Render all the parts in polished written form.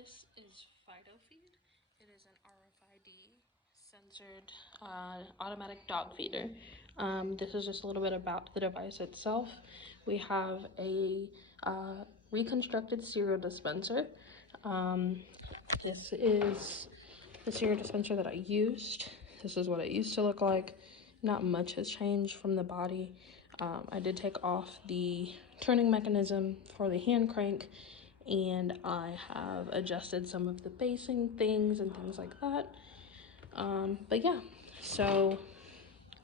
This is Fido Feed. It is an RFID censored automatic dog feeder. This is just a little bit about the device itself. We have a reconstructed cereal dispenser. This is the cereal dispenser that I used. This is what it used to look like. Not much has changed from the body. I did take off the turning mechanism for the hand crank, and I have adjusted some of the basing things and things like that. But yeah, so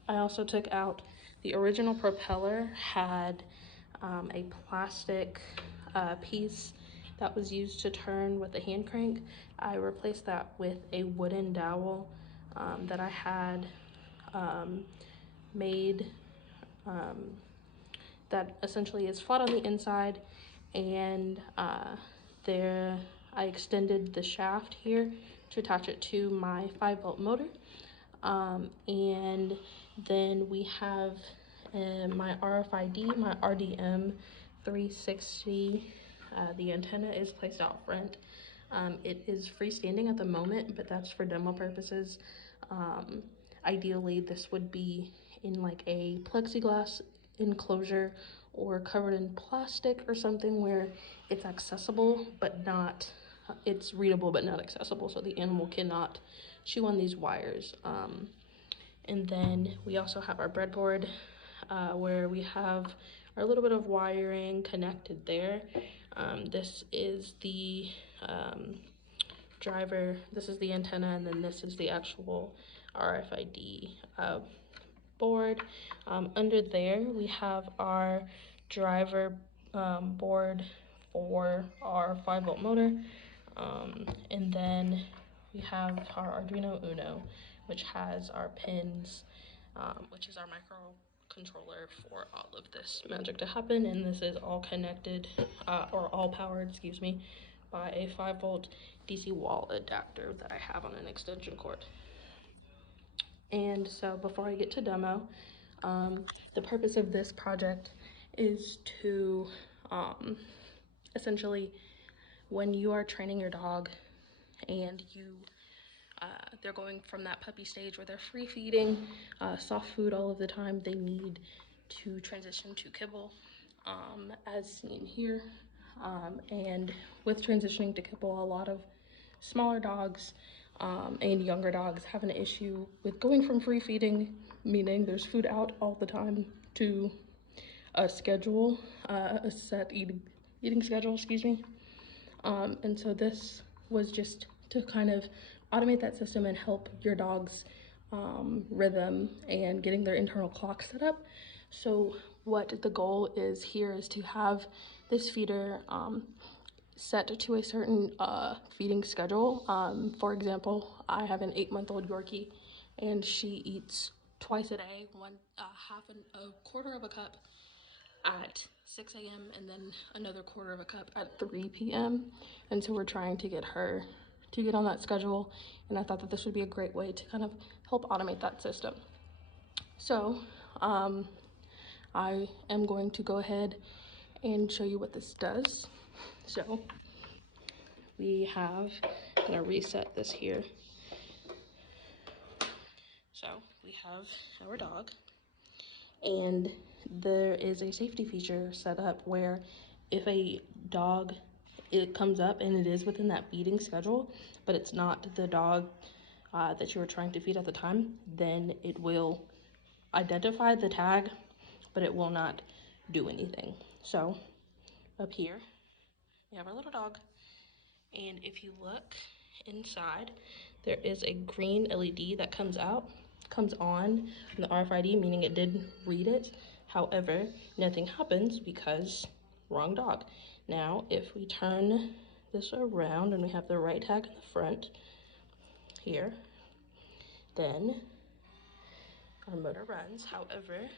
I also took out the original propeller, had a plastic piece that was used to turn with the hand crank. I replaced that with a wooden dowel that I had made that essentially is flat on the inside, and there I extended the shaft here to attach it to my 5-volt motor. And then we have my RFID, my RDM 360. The antenna is placed out front. It is freestanding at the moment, but that's for demo purposes. Ideally, this would be in like a plexiglass enclosure or covered in plastic or something where it's accessible but not, it's readable but not accessible, so the animal cannot chew on these wires. And then we also have our breadboard where we have our little bit of wiring connected there. This is the driver, this is the antenna, and then this is the actual RFID board. Under there we have our driver board for our 5-volt motor, and then we have our Arduino Uno, which has our pins, which is our microcontroller for all of this magic to happen. And this is all connected, or all powered, excuse me, by a 5-volt DC wall adapter that I have on an extension cord. And so before I get to demo, the purpose of this project is to essentially, when you are training your dog and they're going from that puppy stage where they're free feeding soft food all of the time, they need to transition to kibble, as seen here. And with transitioning to kibble, a lot of smaller dogs and younger dogs have an issue with going from free feeding, meaning there's food out all the time, to a schedule, a set eating schedule, excuse me. And so this was just to kind of automate that system and help your dog's rhythm and getting their internal clock set up. So what the goal is here is to have this feeder set to a certain feeding schedule. For example, I have an 8-month-old Yorkie, and she eats twice a day, a quarter of a cup at 6 a.m. and then another quarter of a cup at 3 p.m. And so we're trying to get her to get on that schedule, and I thought that this would be a great way to kind of help automate that system. So I am going to go ahead and show you what this does. So we have, I'm gonna reset this here. So we have our dog, and there is a safety feature set up where if a dog, it comes up and it is within that feeding schedule, but it's not the dog that you were trying to feed at the time, then it will identify the tag, but it will not do anything. So up here, we have our little dog, and if you look inside, there is a green LED that comes on the RFID, meaning it did read it. However, nothing happens because wrong dog. Now, if we turn this around and we have the right tag in the front here, then our motor runs. However,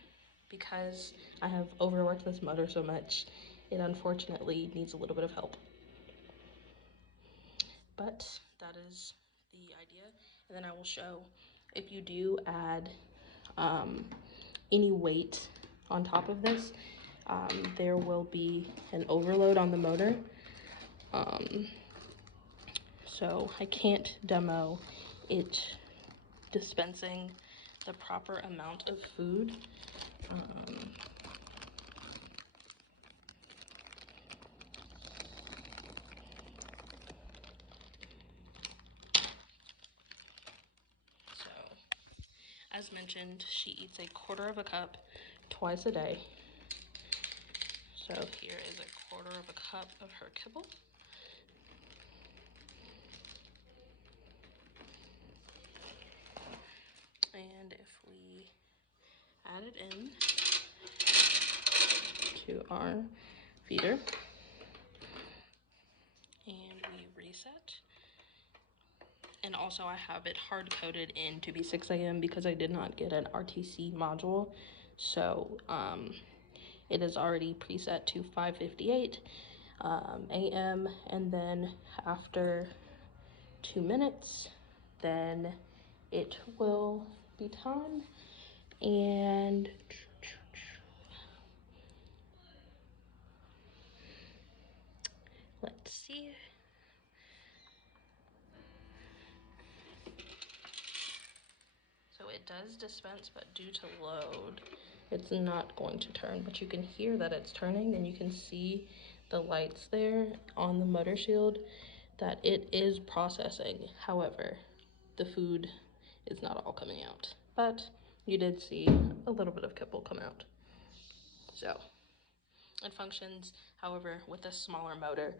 because I have overworked this motor so much, it unfortunately needs a little bit of help. But that is the idea. And then I will show, if you do add any weight on top of this, there will be an overload on the motor. so I can't demo it dispensing the proper amount of food. So, as mentioned, she eats a 1/4 of a cup twice a day. So here is a 1/4 of a cup of her kibble. And if we add it in to our feeder and we reset, and also I have it hard coded in to be 6 a.m. because I did not get an RTC module, so it is already preset to 5:58 a.m. and then after 2 minutes then it will be time. And let's see. So it does dispense, but due to load, it's not going to turn, but you can hear that it's turning and you can see the lights there on the motor shield that it is processing. However, the food is not all coming out, but you did see a little bit of kibble come out. So it functions, however, with a smaller motor.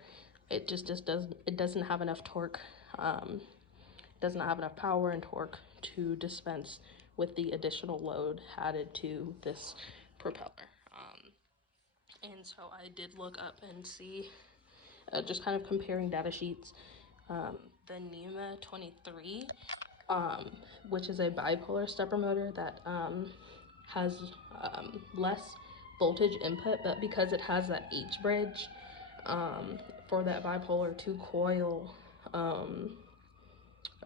It doesn't have enough torque, does not have enough power and torque to dispense with the additional load added to this propeller. And so I did look up and see, just kind of comparing data sheets, the NEMA 23, which is a bipolar stepper motor that has less voltage input, but because it has that H bridge for that bipolar 2 coil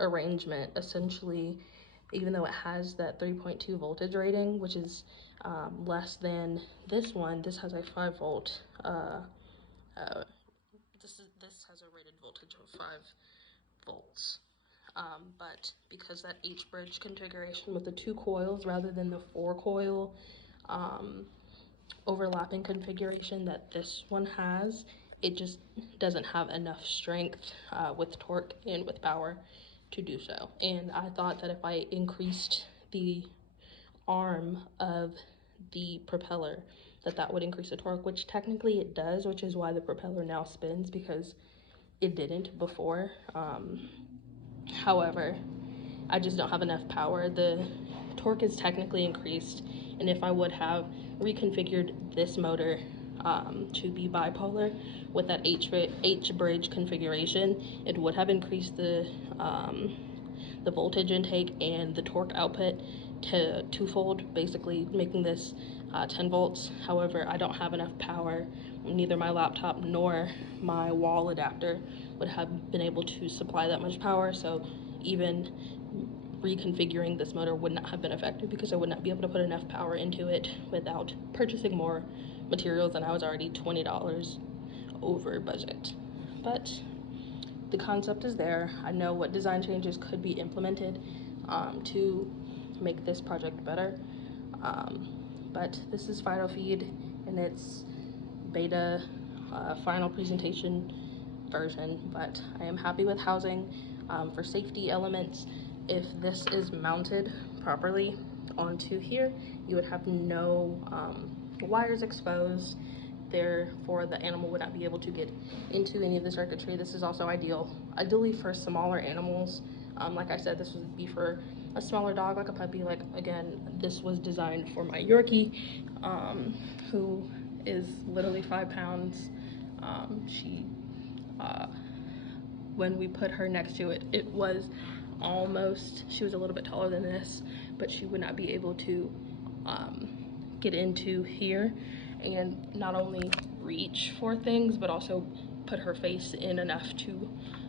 arrangement, essentially, even though it has that 3.2 voltage rating, which is less than this one, this has a 5 volt. This has a rated voltage of 5 volts. But because that H bridge configuration with the 2 coils rather than the 4 coil overlapping configuration that this one has, it just doesn't have enough strength with torque and with power to do so. And I thought that if I increased the arm of the propeller, that would increase the torque, which technically it does, which is why the propeller now spins, because it didn't before. However, I just don't have enough power. The torque is technically increased, and if I would have reconfigured this motor to be bipolar with that H bridge configuration, it would have increased the voltage intake and the torque output to twofold, basically making this 10 volts. However, I don't have enough power. Neither my laptop nor my wall adapter would have been able to supply that much power, so even reconfiguring this motor would not have been effective because I would not be able to put enough power into it without purchasing more materials, and I was already $20 over budget. But the concept is there. I know what design changes could be implemented to make this project better. But this is Fido Feed in its beta final presentation version, but I am happy with housing. For safety elements, if this is mounted properly onto here, you would have no wires exposed, therefore the animal would not be able to get into any of the circuitry. This is also ideally for smaller animals. Like I said, this would be for a smaller dog, like a puppy. Like, again, this was designed for my Yorkie, who is literally 5 pounds. When we put her next to it, she was a little bit taller than this, but she would not be able to get into here and not only reach for things, but also put her face in enough to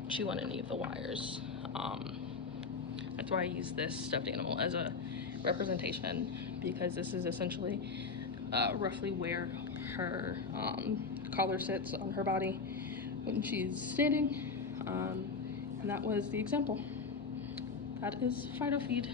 chew on any of the wires. That's why I use this stuffed animal as a representation, because this is essentially roughly where her collar sits on her body when she's standing. And that was the example. That is Fido Feed.